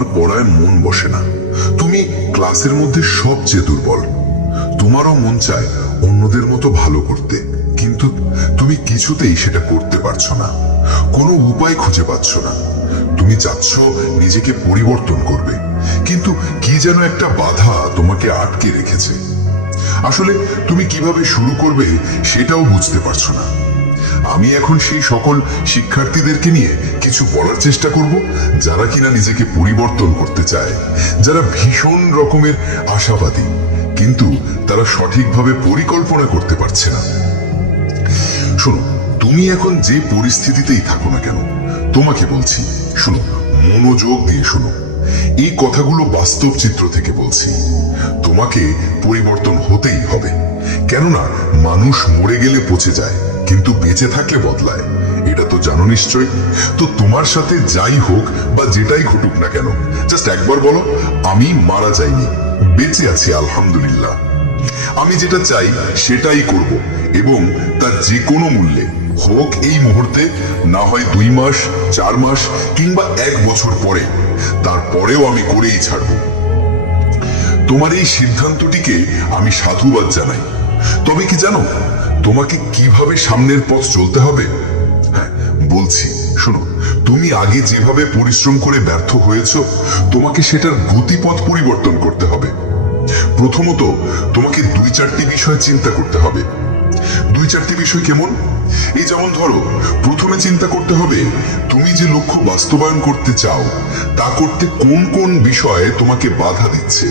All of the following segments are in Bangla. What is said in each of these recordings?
তোমার পড়ায় মন বসে না। তুমি ক্লাসের মধ্যে সবচেয়ে দুর্বল। তোমারও মন চায় অন্যদের মতো ভালো করতে, কিন্তু তুমি কিছুতেই সেটা করতে পারছ না। কোনো উপায় খুঁজে পাচ্ছ না। তুমি চাচ্ছ নিজেকে পরিবর্তন করবে, কিন্তু কি যেন একটা বাধা তোমাকে আটকে রেখেছে। আসলে তুমি কীভাবে শুরু করবে সেটাও বুঝতে পারছ না। আমি এখন সেই সকল শিক্ষার্থীদেরকে নিয়ে কিছু বলার চেষ্টা করব, যারা কিনা নিজেকে পরিবর্তন করতে চায়, যারা ভীষণ রকমের আশাবাদী, কিন্তু তারা সঠিকভাবে পরিকল্পনা করতে পারছে না। শোনো তুমি এখন যে পরিস্থিতিতেই থাকো না কেন, তোমাকে বলছি শোনো মনোযোগ দিয়ে শোনো এই কথাগুলো বাস্তব চিত্র থেকে বলছি। তোমাকে পরিবর্তন হতেই হবে, কেননা মানুষ মরে গেলে পচে যায়। কিন্তু বেঁচে থাকলে বদলায়। এটা তো জানো নিশ্চয়। তো তোমার সাথে যাই হোক বা যেটাই ঘটুক না কেন জাস্ট একবার বলো, আমি মারা যাইনি, বেঁচে আছি আলহামদুলিল্লাহ। আমি যেটা চাই সেটাই করব এবং তার যে কোনো মূল্যে, হোক এই মুহূর্তে, না হয় দুই মাস, চার মাস, কিংবা এক বছর পরে, তারপরেও আমি করেই ছাড়ব। তোমার এই সিদ্ধান্তটিকে আমি সাধুবাদ জানাই। তবে কি জানো তোমাকে কীভাবে সামনের পথ চলতে হবে? বলছি শোনো তুমি আগে যেভাবে পরিশ্রম করে ব্যর্থ হয়েছ, তোমাকে সেটার গতিপথ পরিবর্তন করতে হবে। প্রথমত, তোমাকে দুই চারটি বিষয় চিন্তা করতে হবে। দুই চারটি বিষয় কেমন? এই যেমন ধরো, প্রথমে চিন্তা করতে হবে, তুমি যে লক্ষ্য বাস্তবায়ন করতে চাও, তা করতে কোন কোন বিষয়ে তোমাকে বাধা দিচ্ছে?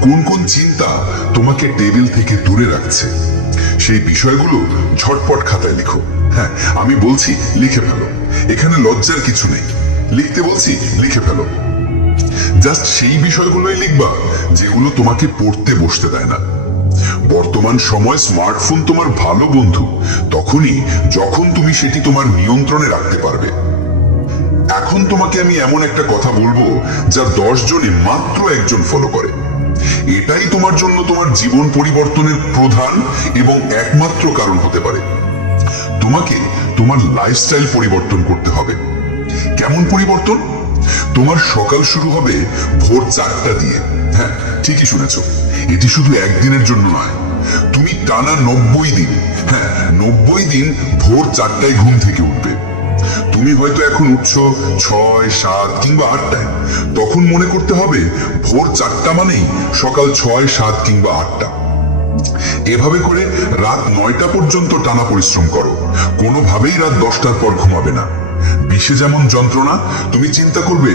কোন কোন চিন্তা তোমাকে টেবিল থেকে দূরে রাখছে? সেই বিষয়গুলো ঝটপট খাতায় লিখো। হ্যাঁ আমি বলছি, লিখে ফেলো। এখানে লজ্জার কিছু নেই। লিখতে বলছি, লিখে ফেলো। জাস্ট সেই বিষয়গুলোই লিখবা, যেগুলো তোমাকে পড়তে বসতে দেয় না। বর্তমান সময় স্মার্টফোন তোমার ভালো বন্ধু। তখনই, যখন তুমি সেটি তোমার নিয়ন্ত্রণে রাখতে পারবে। এখন তোমাকে আমি এমন একটা কথা বলব, যা দশ জনে মাত্র একজন ফলো করে। এটাই তোমার জন্য তোমার জীবন পরিবর্তনের প্রধান এবং একমাত্র কারণ হতে পারে। তোমাকে তোমার লাইফস্টাইল পরিবর্তন করতে হবে। কেমন পরিবর্তন? তোমার সকাল শুরু হবে ভোর চারটা দিয়ে। হ্যাঁ ঠিকই শুনেছ। এটি শুধু একদিনের জন্য নয়। তুমি টানা নব্বই দিন হ্যাঁ নব্বই দিন ভোর চারটায় ঘুম থেকে তুমি হয়তো এখন উঠছ ছয়, সাত কিংবা আটটায়। তখন মনে করতে হবে, ভোর চারটা মানেই সকাল ছয়, সাত কিংবা আটটা। এভাবে করে রাত নয়টা পর্যন্ত টানা পরিশ্রম করো। কোনোভাবেই রাত দশটার পর ঘুমাবে না। বিষে যেমন যন্ত্রণা, তুমি চিন্তা করবে